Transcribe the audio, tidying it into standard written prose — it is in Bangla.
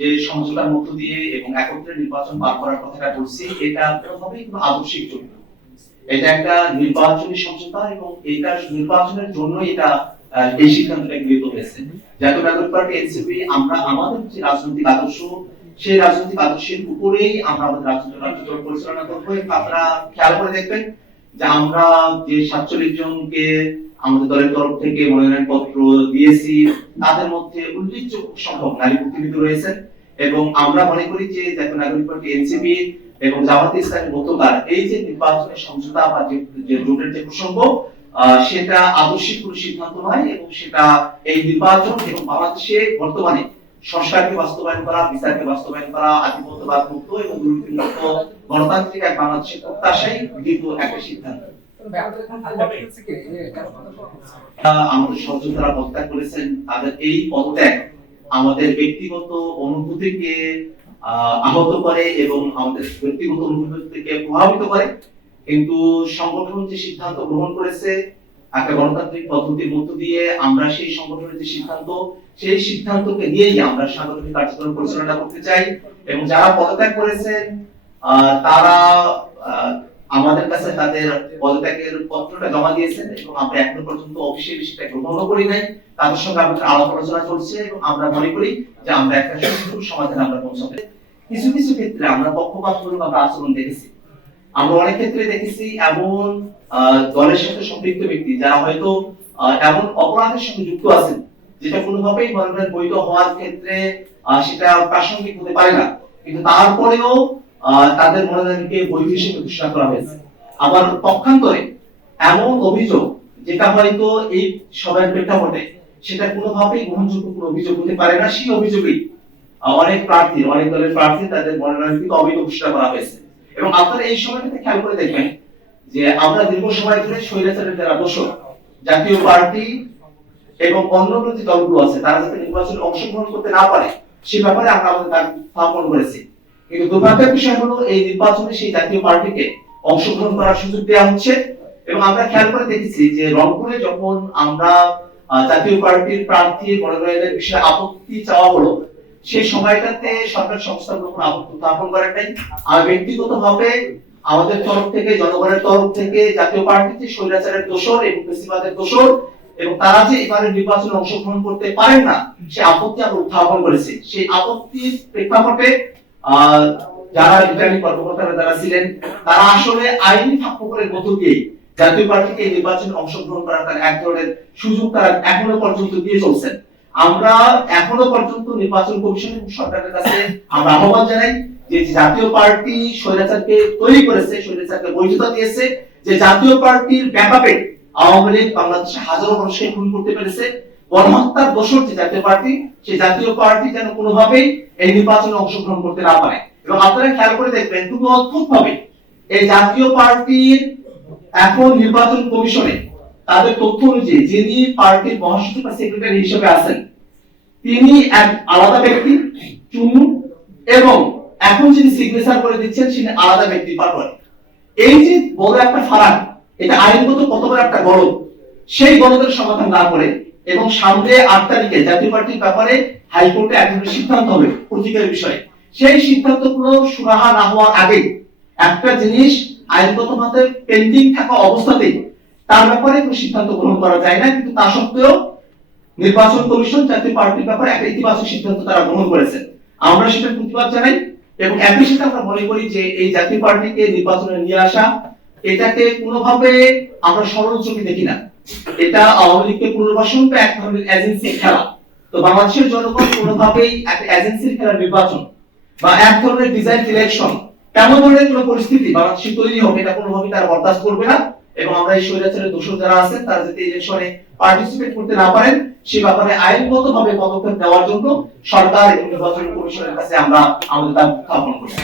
যে সমঝোতার মধ্য দিয়ে এবং একত্রে নির্বাচন পার করার কথাটা বলছি, এটা কোনোভাবেই কোনো আদর্শিক জড়িত। এটা একটা নির্বাচনী সমঝোতা এবং এটা নির্বাচনের জন্য এটা এই সিদ্ধান্তটা গৃহীত হয়েছে। জাতীয় নাগরিক পার্টি এনসিপি আমরা আমাদের যে রাজনৈতিক আদর্শ, সেই রাজনৈতিক আদর্শের উপরেই আমরা আমাদের রাজনৈতিক পরিচালনা করবো। আপনারা খেয়াল করে দেখবেন যে আমরা যে 47 জনকে আমাদের দলের তরফ থেকে মনোনয়ন পত্র দিয়েছি, তাদের মধ্যে উল্লেখযোগ্য সংখ্যক নারী প্রতিনিধি রয়েছেন এবং আমরা মনে করি যে জাতীয় নাগরিক পার্টি এনসিপি এবং জামায়াতে ইসলামীর মধ্যকার এই যে নির্বাচনের সমঝোতা বা যে জোটের যে প্রসঙ্গ, সেটা আদর্শিক কোনো সিদ্ধান্ত নয় এবং সেটা এই নির্বাচন এবং বাংলাদেশে বর্তমানে সংস্কারকে বাস্তবায়ন করা, বিচারকে বাস্তবায়ন করা, আধিপত্যবাদ মুক্ত এবং দুর্নীতিমুক্ত গণতান্ত্রিক এক বাংলাদেশের প্রত্যাশাই গৃহীত একটা সিদ্ধান্ত। আমাদের সহযোগিতারা পদত্যাগ করেছেন, তাদের এই পদত্যাগ আমাদের ব্যক্তিগত অনুভূতিকে আহত করে এবং আমাদের ব্যক্তিগত অনুভূতিকে প্রভাবিত করে, কিন্তু সংগঠন যে সিদ্ধান্ত গ্রহণ করেছে একটা গণতান্ত্রিক পদ্ধতির মধ্য দিয়ে, আমরা সেই সংগঠনের যে সিদ্ধান্ত, সেই সিদ্ধান্তকে নিয়েই আমরা সাংগঠনিক কার্যক্রম পরিচালনা করতে চাই। এবং যারা পদত্যাগ করেছেন তারা আমাদের কাছে তাদের পদত্যাগের পত্রটা জমা দিয়েছেন এবং আমরা এখনো পর্যন্ত অফিসিয়ালি সেটা গ্রহণ করি নাই। তাদের সঙ্গে আমাদের আলাপ আলোচনা চলছে এবং আমরা মনে করি যে আমরা একটা সুষ্ঠু সমাধানে আমরা পৌঁছাবো। কিছু কিছু ক্ষেত্রে আমরা পক্ষপাতমূলক আমরা আচরণ দেখেছি। আমরা অনেক ক্ষেত্রে দেখেছি এমন দলের সাথে সম্পৃক্ত ব্যক্তি যারা হয়তো এমন অপরাধের সঙ্গে যুক্ত আছেন যেটা কোনোভাবেই মনোনয়ন বৈধ হওয়ার ক্ষেত্রে সেটা প্রাসঙ্গিক হতে পারে না, কিন্তু তারপরেও তাদের মনোনয়নকে বৈধ হিসেবে ঘোষণা করা হয়েছে। আবার পক্ষান্তরে এমন অভিযোগ যেটা হয়তো এই সবার প্রেক্ষাপটে সেটা কোনোভাবেই গ্রহণযোগ্য কোনো অভিযোগ হতে পারে না, সেই অভিযোগেই অনেক প্রার্থী, অনেক দলের প্রার্থী তাদের মনোনয়নকে অবৈধ ঘোষণা করা হয়েছে। এবং আপনারা এই সময়টাতে খেয়াল করে দেখবেন যে আমরা দীর্ঘ সময় ধরে স্বৈরাচারের যারা দোষর জাতীয় পার্টি এবং অন্যান্য যে দলগুলো আছে তারা যাতে নির্বাচনে অংশগ্রহণ করতে না পারে সে ব্যাপারে আমরা আমাদের দাবি স্থাপন করেছি। কিন্তু দুর্ভাগ্যের বিষয় হলো এই নির্বাচনে সেই জাতীয় পার্টিকে অংশগ্রহণ করার সুযোগ দেওয়া হচ্ছে। এবং আমরা খেয়াল করে দেখেছি যে রংপুরে যখন আমরা জাতীয় পার্টির প্রার্থী মনোনয়নের বিষয়ে আপত্তি চাওয়া হলো, সেই সময়টাতে সরকার সংস্থাগুলো কোনো আপত্তি উত্থাপন করেন নাই। আর ব্যক্তিগতভাবে আমাদের তরফ থেকে, জনগণের তরফ থেকে জাতীয় পার্টি যে স্বৈরাচারের দোষর এবং ফ্যাসিবাদের দোষর এবং তারা যে এবারে নির্বাচনে অংশগ্রহণ করতে পারেন না, সেই আপত্তি আমরা উত্থাপন করেছি। সেই আপত্তির প্রেক্ষাপটে যারা রিটার্নিং কর্মকর্তারা যারা ছিলেন তারা আসলে আইনি ফাঁকফোকরের মধ্য দিয়ে জাতীয় পার্টিকে নির্বাচনে অংশগ্রহণ করার তার এক ধরনের সুযোগ তারা এখনো পর্যন্ত দিয়ে চলছেন। আমরা এখনো পর্যন্ত নির্বাচন কমিশন এবং সরকারের কাছে আমরা আহ্বান জানাই যে জাতীয় পার্টি স্বৈরাচারকে তৈরি করেছে, স্বৈরাচারকে বৈধতা দিয়েছে, যে জাতীয় পার্টির ব্যাকআপে আওয়ামী লীগ বাংলাদেশে হাজারো মানুষকে খুন করতে পেরেছে, গণহত্যার দোষর যে জাতীয় পার্টি, সেই জাতীয় পার্টি যেন কোনোভাবেই এই নির্বাচনে অংশগ্রহণ করতে না পারে। এবং আপনারা খেয়াল করে দেখবেন খুব অদ্ভুত ভাবে এই জাতীয় পার্টির এখন নির্বাচন কমিশনে তাদের তথ্য অনুযায়ী যিনি পার্টির মহাসচিব বা সেক্রেটারি হিসেবে আছেন তিনি এক আলাদা ব্যক্তি চুনু, এবং এখন যিনি সিগনেচার করে দিচ্ছেন তিনি আলাদা ব্যক্তি পাটোয়ারি। এই যে বড় একটা ফারাক, এটা আইনগত কত বড় একটা গলদ, সেই গলদের সমাধান না করে এবং সামনে 8 তারিখে জাতীয় পার্টির ব্যাপারে হাইকোর্টে এক ধরনের সিদ্ধান্ত হবে প্রতীকের বিষয়ে, সেই সিদ্ধান্তগুলো সুরাহা না হওয়ার আগে একটা জিনিস আইনগতভাবে পেন্ডিং থাকা অবস্থাতেই তার ব্যাপারে কোনো সিদ্ধান্ত গ্রহণ করা যায় না। কিন্তু তা সত্ত্বেও নির্বাচন কমিশন জাতীয় পার্টির ব্যাপারে একটা ইতিবাচক সিদ্ধান্ত তারা গ্রহণ করেছে, আমরা সেটা প্রতিবাদ জানাই। এবং একই সাথে আমরা মনে করি যে এই জাতীয় পার্টিকে নির্বাচনে নিয়ে আসা, এটাকে কোনোভাবে আমরা সরল চোখে দেখি না। এটা আওয়ামী লীগকে পুনর্বাসন বা এক ধরনের এজেন্সির খেলা। তো বাংলাদেশের জনগণ কোনোভাবেই একটা এজেন্সির খেলা নির্বাচন বা এক ধরনের ডিজাইন ইলেকশন তেমন ধরনের কোনো পরিস্থিতি বাংলাদেশে তৈরি হবে এটা কোনোভাবেই তারা বরদাস্ত করবে না। এবং আমরা এই স্বৈরাচারের দোষর যারা আছেন তারা যাতে ইলেকশনে পার্টিসিপেট করতে না পারেন সে ব্যাপারে আইনগতভাবে পদক্ষেপ নেওয়ার জন্য সরকার এবং নির্বাচন কমিশনের কাছে আমরা আমাদের দাবি উত্থাপন করছি।